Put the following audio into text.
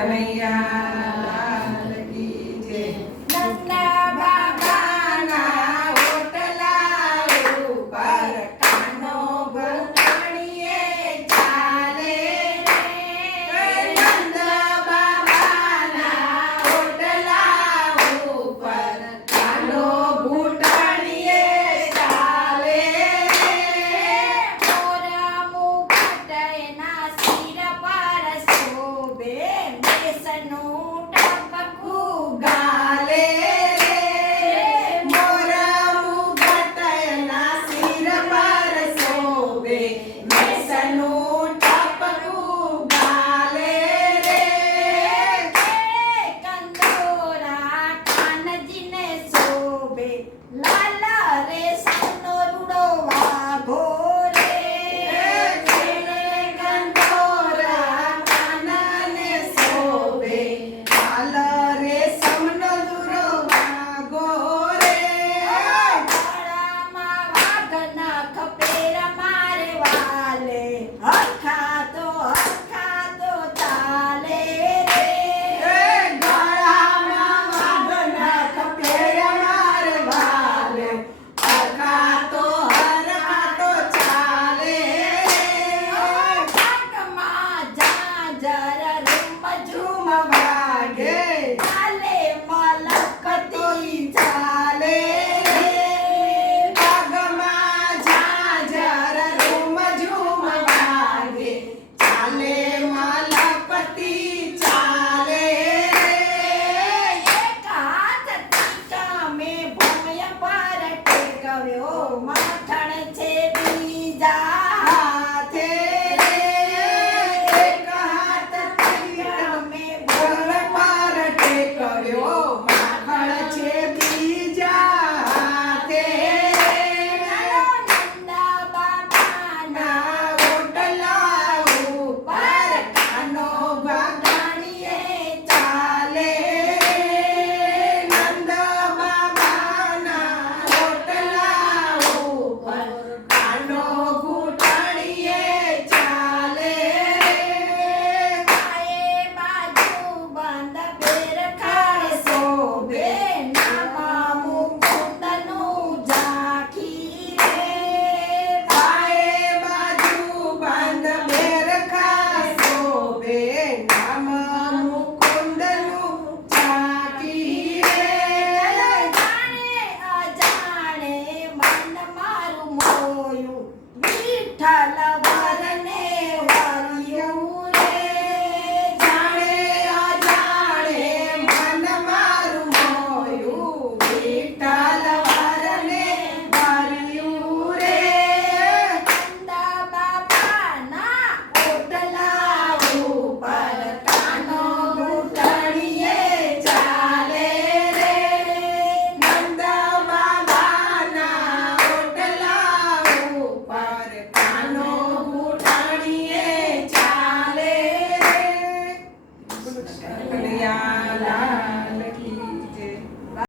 కనయ్యా tala